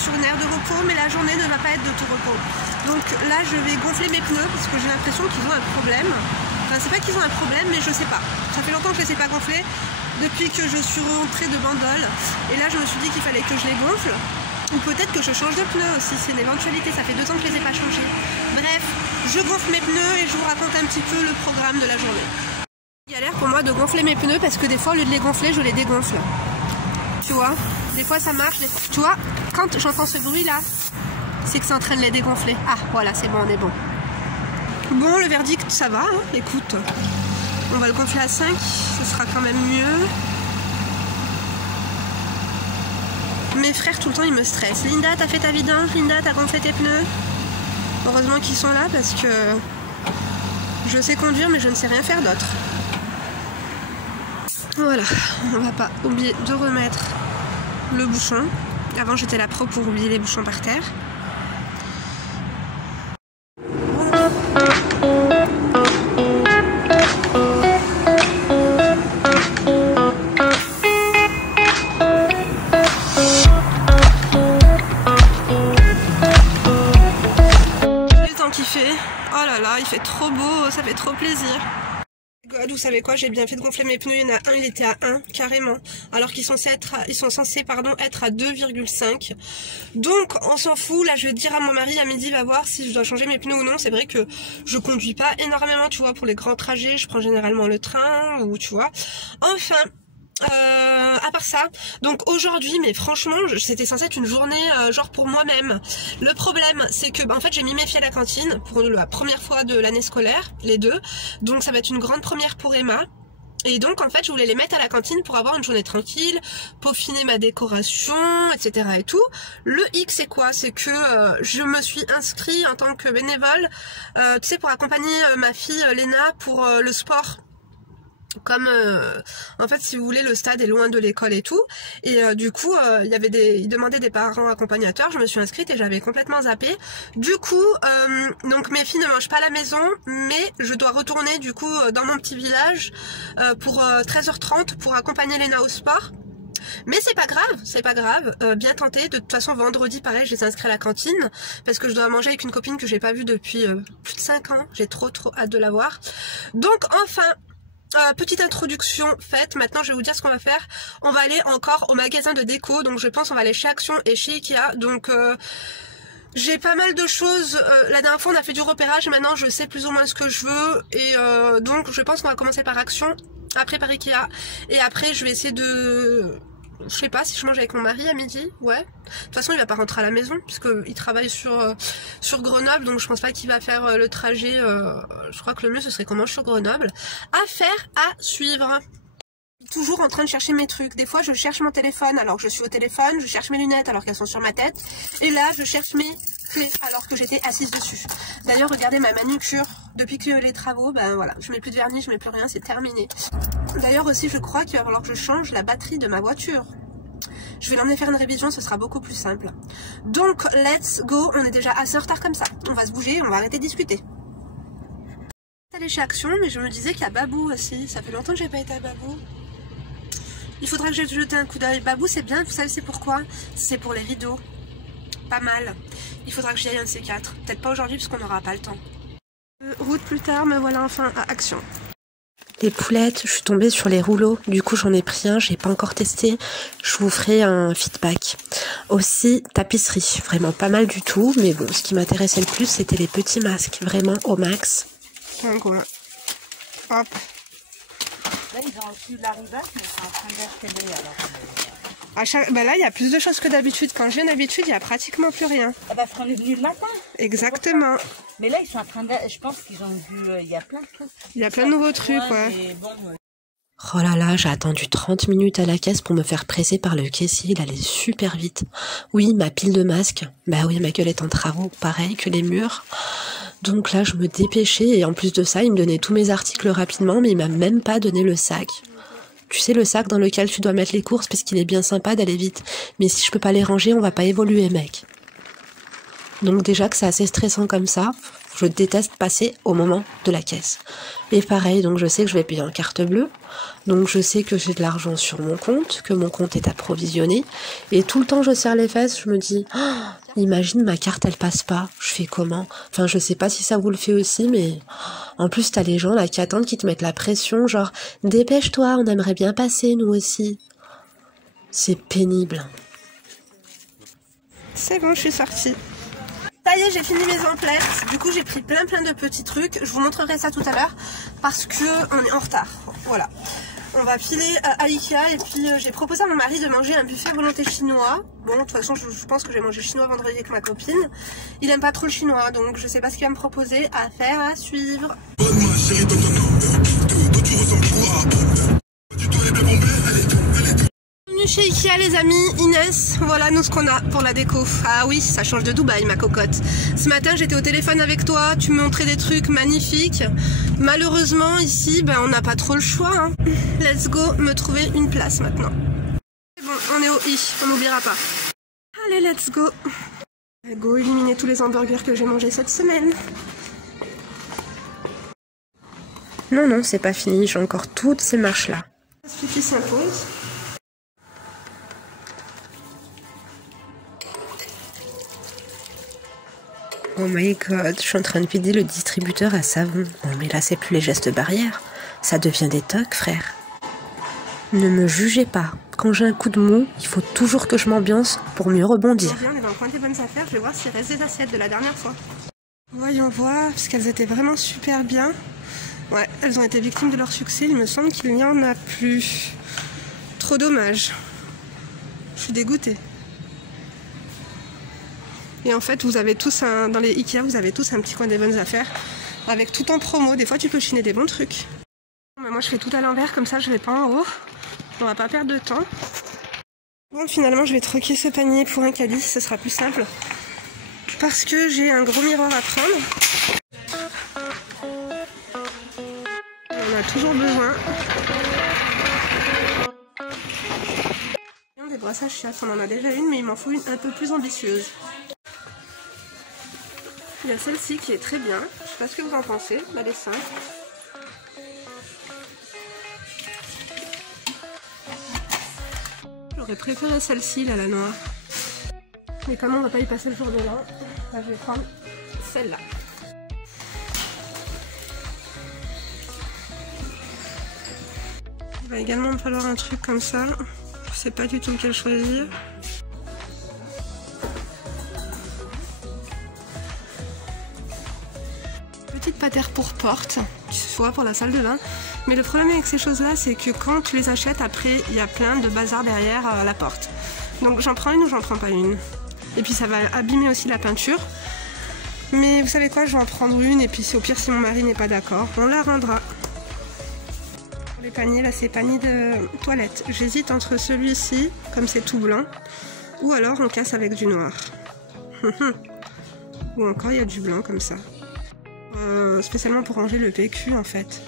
sur une aire de repos, mais la journée ne va pas être de tout repos. Donc là, je vais gonfler mes pneus parce que j'ai l'impression qu'ils ont un problème. Enfin, c'est pas qu'ils ont un problème, mais je sais pas. Ça fait longtemps que je les ai pas gonflés, depuis que je suis rentrée de Bandol. Et là, je me suis dit qu'il fallait que je les gonfle. Ou peut-être que je change de pneus aussi, c'est une éventualité. Ça fait 2 ans que je les ai pas changés. Bref, je gonfle mes pneus et je vous raconte un petit peu le programme de la journée. Il y a l'air pour moi de gonfler mes pneus parce que des fois, au lieu de les gonfler, je les dégonfle. Tu vois, des fois ça marche, des fois... Tu vois, quand j'entends ce bruit là, c'est que c'est en train de les dégonfler. Ah, voilà, c'est bon, on est bon. Bon, le verdict, ça va, hein. Écoute, on va le gonfler à 5, ce sera quand même mieux. Mes frères, tout le temps, ils me stressent. Linda, t'as fait ta vidange? Linda, t'as gonflé tes pneus? Heureusement qu'ils sont là parce que je sais conduire, mais je ne sais rien faire d'autre. Voilà, on va pas oublier de remettre le bouchon. Avant, j'étais la pro pour oublier les bouchons par terre. Le temps qu'il fait, oh là là, il fait trop beau, ça fait trop plaisir. God, vous savez quoi, j'ai bien fait de gonfler mes pneus, il y en a un, il était à 1 carrément, alors qu'ils sont censés être à 2,5. Donc on s'en fout, là je vais dire à mon mari à midi, va voir si je dois changer mes pneus ou non. C'est vrai que je conduis pas énormément, tu vois, pour les grands trajets, je prends généralement le train, ou tu vois. Enfin, à part ça, donc aujourd'hui, mais franchement, c'était censé être une journée genre pour moi-même. Le problème, c'est que en fait, j'ai mis mes filles à la cantine pour la première fois de l'année scolaire, les deux. Donc ça va être une grande première pour Emma. Et donc en fait, je voulais les mettre à la cantine pour avoir une journée tranquille, peaufiner ma décoration, etc. et tout. Le hic, c'est quoi? C'est que je me suis inscrite en tant que bénévole, tu sais, pour accompagner ma fille Léna pour le sport. Comme en fait, si vous voulez, le stade est loin de l'école et tout, et du coup ils demandaient des parents accompagnateurs. Je me suis inscrite et j'avais complètement zappé. Du coup donc mes filles ne mangent pas à la maison, mais je dois retourner du coup dans mon petit village pour 13h30 pour accompagner Léna au sport. Mais c'est pas grave, bien tenté. De toute façon, vendredi, pareil, je les ai inscrits à la cantine parce que je dois manger avec une copine que j'ai pas vue depuis plus de 5 ans. J'ai trop hâte de la voir. Donc enfin, petite introduction faite. Maintenant, je vais vous dire ce qu'on va faire. On va aller encore au magasin de déco. Donc je pense on va aller chez Action et chez Ikea. Donc j'ai pas mal de choses. La dernière fois on a fait du repérage et maintenant je sais plus ou moins ce que je veux. Et donc je pense qu'on va commencer par Action, après par Ikea. Et après je vais essayer de... Je sais pas si je mange avec mon mari à midi, ouais. De toute façon, il va pas rentrer à la maison puisqu'il travaille sur Grenoble, donc je pense pas qu'il va faire le trajet. Je crois que le mieux ce serait qu'on mange sur Grenoble. Affaire à suivre. Toujours en train de chercher mes trucs. Des fois, je cherche mon téléphone alors que je suis au téléphone. Je cherche mes lunettes alors qu'elles sont sur ma tête. Et là, je cherche mes clés alors que j'étais assise dessus. D'ailleurs, regardez ma manucure. Depuis que les travaux, ben voilà, je mets plus de vernis, je mets plus rien, c'est terminé. D'ailleurs aussi, je crois qu'il va falloir que je change la batterie de ma voiture. Je vais l'emmener faire une révision, ce sera beaucoup plus simple. Donc, let's go. On est déjà assez en retard comme ça. On va se bouger, on va arrêter de discuter. Aller chez Action, mais je me disais qu'il y a Babou aussi. Ça fait longtemps que j'ai pas été à Babou. Il faudra que j'aille jeter un coup d'œil. Babou, c'est bien, vous savez c'est pourquoi? C'est pour les rideaux. Pas mal. Il faudra que j'y aille un de ces 4. Peut-être pas aujourd'hui parce qu'on n'aura pas le temps. Route plus tard, me voilà enfin à Action. Les poulettes, je suis tombée sur les rouleaux. Du coup, j'en ai pris un, j'ai pas encore testé. Je vous ferai un feedback. Aussi, tapisserie. Vraiment pas mal du tout. Mais bon, ce qui m'intéressait le plus, c'était les petits masques. Vraiment au max. Donc, ouais. Hop. Là, ils ont reçu la ribasse, mais c'est en train d'acheter alors. Bah là, il y a plus de choses que d'habitude. Quand je viens d'habitude, il n'y a pratiquement plus rien. Ah parce qu'on est venu le matin. Exactement. Mais là, ils sont en train de... Je pense qu'ils ont vu... Il y a plein de trucs. Il y a plein de nouveaux trucs, ouais. Bon, Oh là là, j'ai attendu 30 minutes à la caisse pour me faire presser par le caissier. Il allait super vite. Oui, ma pile de masques. Bah oui, ma gueule est en travaux, pareil que les murs. Donc là, je me dépêchais et en plus de ça, il me donnait tous mes articles rapidement, mais il m'a même pas donné le sac. Tu sais, le sac dans lequel tu dois mettre les courses parce qu'il est bien sympa d'aller vite. Mais si je peux pas les ranger, on va pas évoluer, mec. Donc déjà que c'est assez stressant comme ça, Je déteste passer au moment de la caisse. Et pareil, donc je sais que je vais payer en carte bleue. Donc je sais que j'ai de l'argent sur mon compte, que mon compte est approvisionné. Et tout le temps je serre les fesses, je me dis, oh, imagine ma carte elle passe pas, je fais comment? Enfin je sais pas si ça vous le fait aussi, mais en plus t'as les gens là qui attendent, qui te mettent la pression, genre dépêche-toi, on aimerait bien passer nous aussi. C'est pénible. C'est bon, je suis sortie. Ça y est, j'ai fini mes emplettes. Du coup, j'ai pris plein de petits trucs. Je vous montrerai ça tout à l'heure parce que on est en retard. Voilà. On va filer à Ikea et puis j'ai proposé à mon mari de manger un buffet volonté chinois. Bon, de toute façon, je pense que j'ai mangé chinois vendredi avec ma copine. Il aime pas trop le chinois, donc je sais pas ce qu'il va me proposer. Affaire à suivre. Chez Ikea les amis, Inès, voilà nous ce qu'on a pour la déco. Ah oui, ça change de Dubaï ma cocotte. Ce matin j'étais au téléphone avec toi, tu me montrais des trucs magnifiques. Malheureusement ici, ben, on n'a pas trop le choix. Hein. Let's go me trouver une place maintenant. Bon, on est au I, on n'oubliera pas. Allez, let's go. Let's go éliminer tous les hamburgers que j'ai mangés cette semaine. Non, c'est pas fini, j'ai encore toutes ces marches là. Ce qui s'impose. Oh my god, je suis en train de vider le distributeur à savon. Non mais là c'est plus les gestes barrières, ça devient des tocs frère. Ne me jugez pas, quand j'ai un coup de mou, il faut toujours que je m'ambiance pour mieux rebondir. On est dans le coin des bonnes affaires, je vais voir s'il reste des assiettes de la dernière fois. Voyons voir, parce qu'elles étaient vraiment super bien. Ouais, elles ont été victimes de leur succès, il me semble qu'il n'y en a plus. Trop dommage. Je suis dégoûtée. Et en fait, vous avez tous dans les Ikea, vous avez tous un petit coin des bonnes affaires avec tout en promo. Des fois, tu peux chiner des bons trucs. Mais moi, je fais tout à l'envers, comme ça, je vais pas en haut. On va pas perdre de temps. Bon, finalement, je vais troquer ce panier pour un caddie, ce sera plus simple. Parce que j'ai un gros miroir à prendre. On a toujours besoin. Des brosses à chiasse, on en a déjà une, mais il m'en faut une un peu plus ambitieuse. Il y a celle-ci qui est très bien. Je sais pas ce que vous en pensez. Elle est simple. J'aurais préféré celle-ci, là, la noire. Mais comme on va pas y passer le jour de l'an, je vais prendre celle-là. Il va également me falloir un truc comme ça. Je sais pas du tout lequel choisir. Petite patère pour porte, tu vois, pour la salle de bain. Mais le problème avec ces choses-là, c'est que quand tu les achètes, après, il y a plein de bazar derrière la porte. Donc j'en prends une ou j'en prends pas une. Et puis ça va abîmer aussi la peinture. Mais vous savez quoi, je vais en prendre une et puis au pire, si mon mari n'est pas d'accord, on la rendra. Pour les paniers, là, c'est panier de toilette. J'hésite entre celui-ci, comme c'est tout blanc, ou alors on casse avec du noir. Ou encore, il y a du blanc comme ça. Spécialement pour ranger le PQ en fait.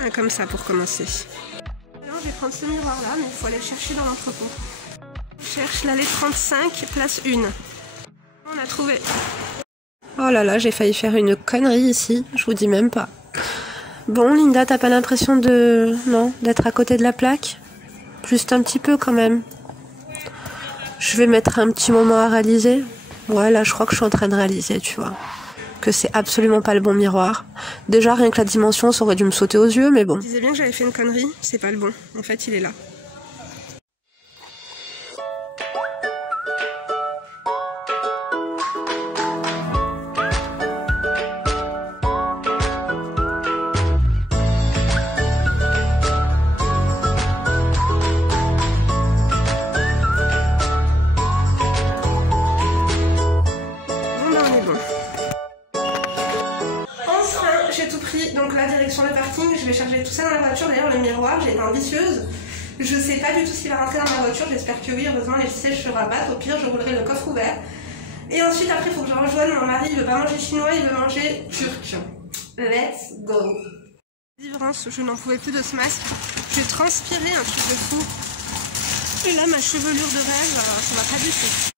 Un comme ça pour commencer. Alors je vais prendre ce miroir là, mais il faut aller le chercher dans l'entrepôt. Je cherche l'allée 35, place 1. On a trouvé. Oh là là, j'ai failli faire une connerie ici, je vous dis même pas. Bon Linda, t'as pas l'impression d'être à côté de la plaque? Juste un petit peu quand même. Je vais mettre un petit moment à réaliser. Ouais, là je crois que je suis en train de réaliser, tu vois. Que c'est absolument pas le bon miroir. Déjà rien que la dimension, ça aurait dû me sauter aux yeux, mais bon. Je disais bien que j'avais fait une connerie, c'est pas le bon. En fait il est là. Donc la direction le parking, je vais charger tout ça dans la voiture. D'ailleurs le miroir, j'ai été ambitieuse. Je sais pas du tout s'il va rentrer dans ma voiture, j'espère que oui. Heureusement les sièges se rabattent, au pire je roulerai le coffre ouvert. Et ensuite après il faut que je rejoigne mon mari, il veut pas manger chinois, il veut manger turc. Let's go. Délivrance, je n'en pouvais plus de ce masque. J'ai transpiré un truc de fou. Et là ma chevelure de rêve, ça va pas du tout.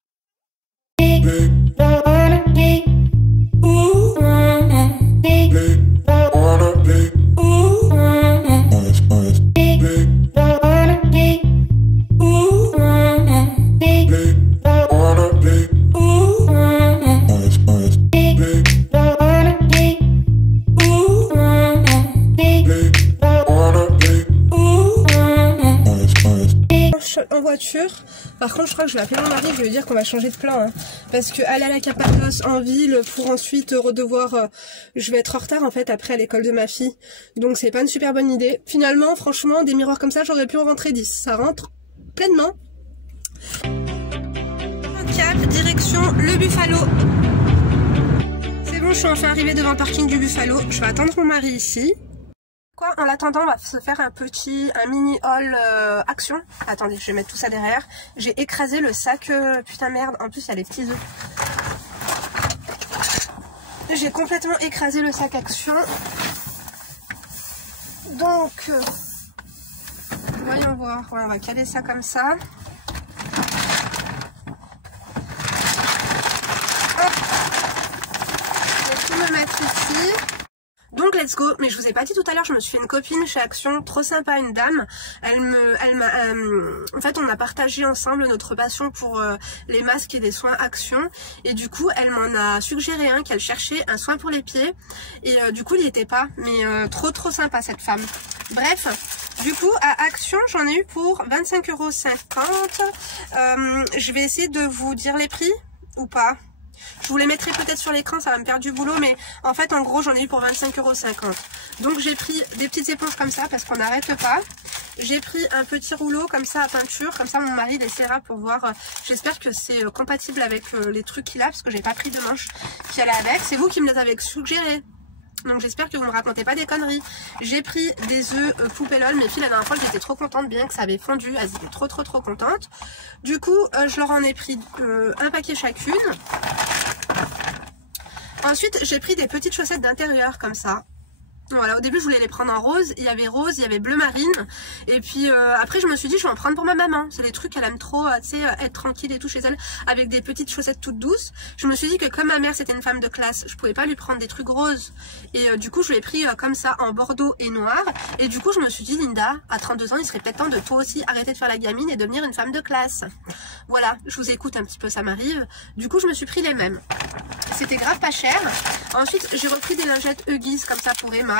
voiture. Par contre je crois que je vais appeler mon mari, je vais lui dire qu'on va changer de plan, hein. Parce que aller à la Cappadoce en ville pour ensuite redevoir... je vais être en retard en fait après à l'école de ma fille. Donc c'est pas une super bonne idée. Finalement franchement des miroirs comme ça j'aurais pu en rentrer 10. Ça rentre pleinement. Cap, direction le Buffalo. C'est bon, je suis enfin arrivée devant le parking du Buffalo. Je vais attendre mon mari ici. Quoi, en l'attendant, on va se faire un mini haul Action. Attendez, je vais mettre tout ça derrière. J'ai écrasé le sac, putain merde, en plus il y a les petits œufs. J'ai complètement écrasé le sac Action. Donc, voyons voir, ouais, on va caler ça comme ça. Hop. Je vais tout me mettre ici. Donc let's go, mais je vous ai pas dit tout à l'heure, je me suis fait une copine chez Action, trop sympa, une dame. En fait on a partagé ensemble notre passion pour les masques et des soins Action, et du coup elle m'en a suggéré un, qu'elle cherchait un soin pour les pieds, et du coup il n'y était pas, mais trop sympa cette femme. Bref, du coup à Action j'en ai eu pour 25,50 €. Je vais essayer de vous dire les prix ou pas. Je vous les mettrai peut-être sur l'écran, ça va me perdre du boulot, mais en fait en gros j'en ai eu pour 25,50 €. Donc j'ai pris des petites éponges comme ça parce qu'on n'arrête pas. J'ai pris un petit rouleau comme ça à peinture, comme ça mon mari l'essaiera pour voir. J'espère que c'est compatible avec les trucs qu'il a, parce que j'ai pas pris de manche qui allait avec. C'est vous qui me les avez suggérés. Donc j'espère que vous me racontez pas des conneries. J'ai pris des œufs poupée LOL. Mes filles la dernière fois elles étaient trop contentes, bien que ça avait fondu. Elles étaient trop contentes. Du coup je leur en ai pris un paquet chacune. Ensuite j'ai pris des petites chaussettes d'intérieur comme ça. Voilà, au début je voulais les prendre en rose, il y avait bleu marine, et puis après je me suis dit je vais en prendre pour ma maman, c'est des trucs qu'elle aime trop, tu sais, être tranquille et tout chez elle, avec des petites chaussettes toutes douces. Je me suis dit que comme ma mère c'était une femme de classe, je pouvais pas lui prendre des trucs roses, et du coup je l'ai pris comme ça en bordeaux et noir, et du coup je me suis dit Linda, à 32 ans il serait peut-être temps de toi aussi arrêter de faire la gamine et devenir une femme de classe. Voilà, je vous écoute un petit peu, ça m'arrive. Du coup je me suis pris les mêmes, c'était grave pas cher. Ensuite j'ai repris des lingettes Huggies comme ça pour Emma.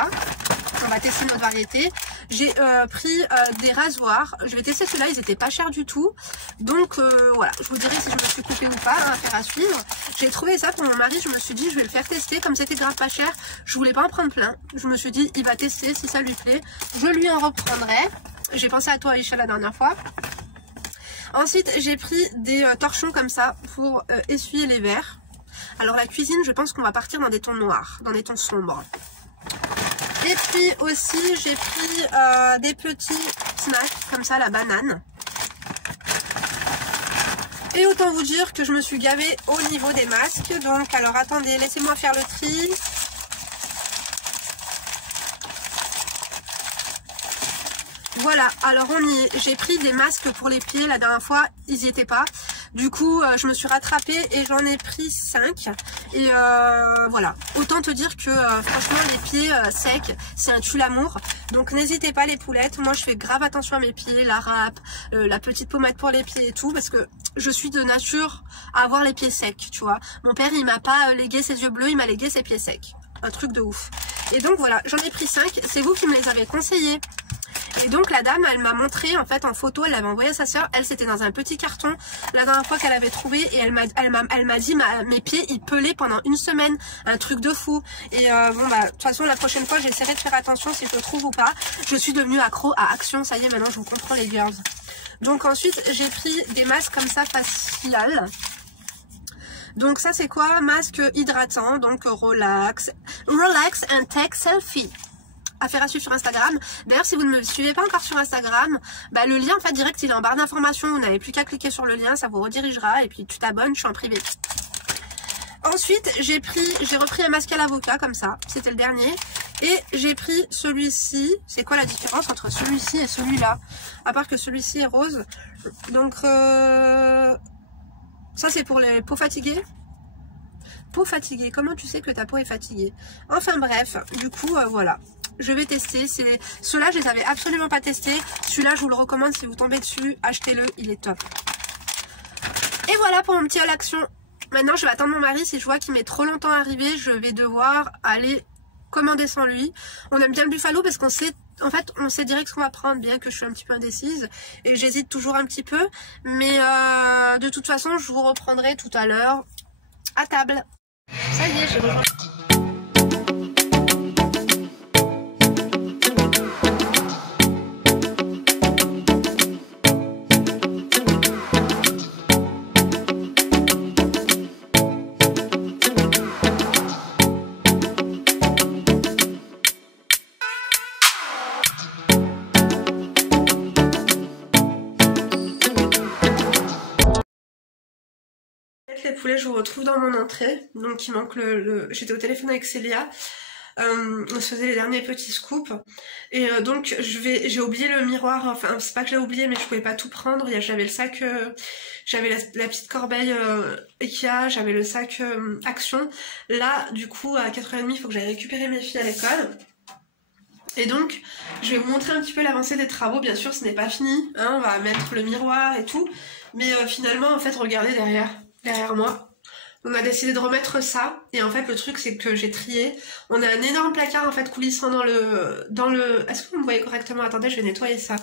On va tester notre variété. J'ai pris des rasoirs. Je vais tester ceux-là, ils étaient pas chers du tout. Donc voilà, je vous dirai si je me suis coupée ou pas, hein, affaire à suivre. J'ai trouvé ça pour mon mari, je me suis dit je vais le faire tester. Comme c'était grave pas cher, je voulais pas en prendre plein. Je me suis dit il va tester, si ça lui plaît, je lui en reprendrai. J'ai pensé à toi Aïcha la dernière fois. Ensuite j'ai pris des torchons comme ça pour essuyer les verres. Alors la cuisine, je pense qu'on va partir dans des tons noirs, dans des tons sombres. Et puis aussi j'ai pris des petits snacks comme ça, la banane. Et autant vous dire que je me suis gavée au niveau des masques. Donc alors attendez, laissez-moi faire le tri. Voilà, alors on y est. J'ai pris des masques pour les pieds, la dernière fois ils n'y étaient pas. Du coup je me suis rattrapée et j'en ai pris 5. Et voilà, autant te dire que franchement les pieds secs c'est un tue l'amour. Donc n'hésitez pas les poulettes, moi je fais grave attention à mes pieds, la râpe, la petite pommade pour les pieds et tout, parce que je suis de nature à avoir les pieds secs, tu vois. Mon père il m'a pas légué ses yeux bleus, il m'a légué ses pieds secs. Un truc de ouf. Et donc voilà, j'en ai pris 5, c'est vous qui me les avez conseillés. Et donc la dame elle m'a montré en fait en photo, elle l'avait envoyé à sa soeur, elle c'était dans un petit carton la dernière fois qu'elle avait trouvé, et elle m'a dit mes pieds ils pelaient pendant une semaine, un truc de fou. Et bon bah de toute façon la prochaine fois j'essaierai de faire attention si je le trouve ou pas. Je suis devenue accro à Action, ça y est maintenant je vous comprends les girls. Donc ensuite j'ai pris des masques comme ça facial. Donc ça c'est quoi? Masque hydratant, donc relax and take selfie. Affaire à suivre sur Instagram. D'ailleurs si vous ne me suivez pas encore sur Instagram, bah, le lien en fait direct il est en barre d'informations, vous n'avez plus qu'à cliquer sur le lien, ça vous redirigera et puis tu t'abonnes, je suis en privé. Ensuite j'ai repris un masque à l'avocat comme ça, c'était le dernier, et j'ai pris celui-ci. C'est quoi la différence entre celui-ci et celui-là? À part que celui-ci est rose. Donc ça c'est pour les peaux fatiguées. Peau fatiguée, comment tu sais que ta peau est fatiguée? Enfin bref, du coup voilà. Je vais tester, ceux-là je les avais absolument pas testés. Celui-là je vous le recommande, si vous tombez dessus, achetez-le, il est top. Et voilà pour mon petit haul Action. Maintenant je vais attendre mon mari, si je vois qu'il met trop longtemps à arriver, je vais devoir aller commander sans lui. On aime bien le Buffalo parce qu'on sait En fait, on sait direct ce qu'on va prendre, bien que je suis un petit peu indécise et j'hésite toujours un petit peu. Mais de toute façon, je vous reprendrai tout à l'heure à table. Ça y est, j'ai rejoint. Les poulets, je vous retrouve dans mon entrée. Donc il manque j'étais au téléphone avec Célia. On se faisait les derniers petits scoops. Et donc j'ai oublié le miroir. Enfin c'est pas que j'ai oublié, mais je pouvais pas tout prendre. J'avais le sac, j'avais la petite corbeille Ikea, j'avais le sac Action. Là du coup à 4h30 il faut que j'aille récupérer mes filles à l'école. Et donc je vais vous montrer un petit peu l'avancée des travaux. Bien sûr ce n'est pas fini, hein, on va mettre le miroir et tout. Mais finalement en fait regardez derrière moi, on a décidé de remettre ça. Et en fait le truc c'est que j'ai trié. On a un énorme placard en fait coulissant dans le... Est-ce que vous me voyez correctement? Attendez, je vais nettoyer ça.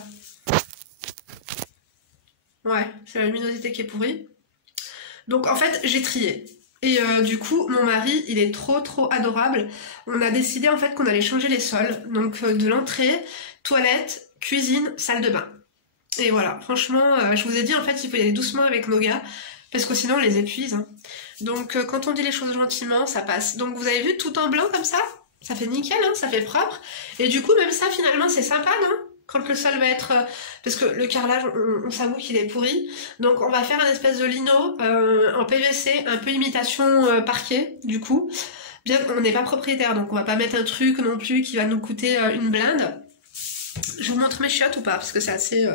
Ouais, c'est la luminosité qui est pourrie. Donc en fait j'ai trié. Et du coup mon mari il est trop adorable. On a décidé en fait qu'on allait changer les sols. Donc de l'entrée, toilette, cuisine, salle de bain. Et voilà, franchement je vous ai dit en fait il faut y aller doucement avec nos gars. Parce que sinon on les épuise. Hein. Donc quand on dit les choses gentiment, ça passe. Donc vous avez vu tout en blanc comme ça? Ça fait nickel, hein, ça fait propre. Et du coup même ça finalement c'est sympa, non? Quand le sol va être... parce que le carrelage, on s'avoue qu'il est pourri. Donc on va faire un espèce de lino en PVC, un peu imitation parquet du coup. Bien qu'on n'est pas propriétaire, donc on va pas mettre un truc non plus qui va nous coûter une blinde. Je vous montre mes chiottes ou pas? Parce que c'est assez...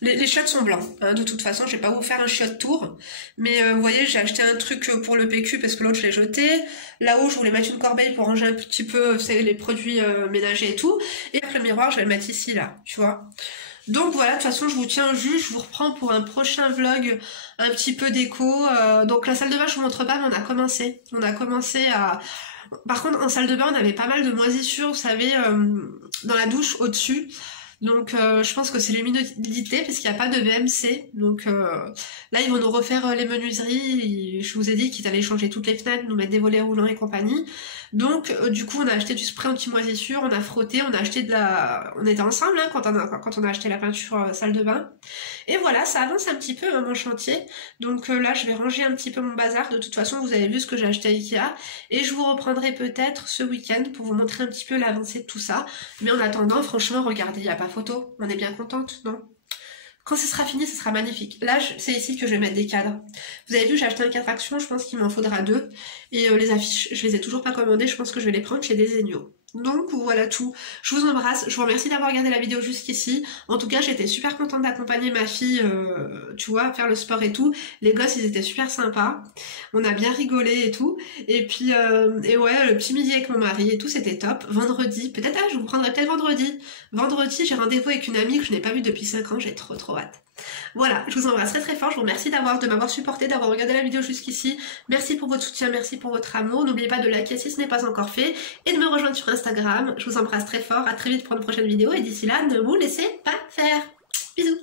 Les chiottes sont blancs, hein, de toute façon, je vais pas vous faire un chiotte tour, mais vous voyez, j'ai acheté un truc pour le PQ parce que l'autre je l'ai jeté. Là-haut, je voulais mettre une corbeille pour ranger un petit peu les produits ménagers et tout. Et avec le miroir, je vais le mettre ici, là, tu vois. Donc voilà, de toute façon, je vous tiens au jus, je vous reprends pour un prochain vlog un petit peu déco. Donc la salle de bain, je vous montre pas, mais on a commencé. On a commencé à... Par contre, en salle de bain, on avait pas mal de moisissures, vous savez, dans la douche au-dessus. Donc je pense que c'est l'humidité parce qu'il n'y a pas de BMC. Donc là ils vont nous refaire les menuiseries. Je vous ai dit qu'ils allaient changer toutes les fenêtres, nous mettre des volets roulants et compagnie. Donc du coup on a acheté du spray anti-moisissure, on a frotté, on a acheté de la... On était ensemble hein, quand on a acheté la peinture salle de bain. Et voilà, ça avance un petit peu hein, mon chantier. Donc là je vais ranger un petit peu mon bazar. De toute façon vous avez vu ce que j'ai acheté à Ikea. Et je vous reprendrai peut-être ce week-end pour vous montrer un petit peu l'avancée de tout ça. Mais en attendant, franchement, regardez, il n'y a pas photo. On est bien contente, non? Quand ce sera fini, ce sera magnifique. Là, c'est ici que je vais mettre des cadres. Vous avez vu, j'ai acheté un 4 actions, je pense qu'il m'en faudra 2. Et les affiches, je les ai toujours pas commandées, je pense que je vais les prendre chez Desenio. Donc voilà tout, je vous embrasse, je vous remercie d'avoir regardé la vidéo jusqu'ici. En tout cas j'étais super contente d'accompagner ma fille, tu vois, faire le sport et tout. Les gosses ils étaient super sympas, on a bien rigolé et tout. Et puis, et ouais, le petit midi avec mon mari et tout, c'était top. Vendredi, peut-être, je vous prendrai peut-être vendredi. Vendredi j'ai rendez-vous avec une amie que je n'ai pas vue depuis 5 ans, j'ai trop hâte. Voilà, je vous embrasse très fort, je vous remercie de m'avoir supporté, d'avoir regardé la vidéo jusqu'ici. Merci pour votre soutien, merci pour votre amour. N'oubliez pas de liker si ce n'est pas encore fait et de me rejoindre sur Instagram. Je vous embrasse très fort, à très vite pour une prochaine vidéo et d'ici là, ne vous laissez pas faire. Bisous.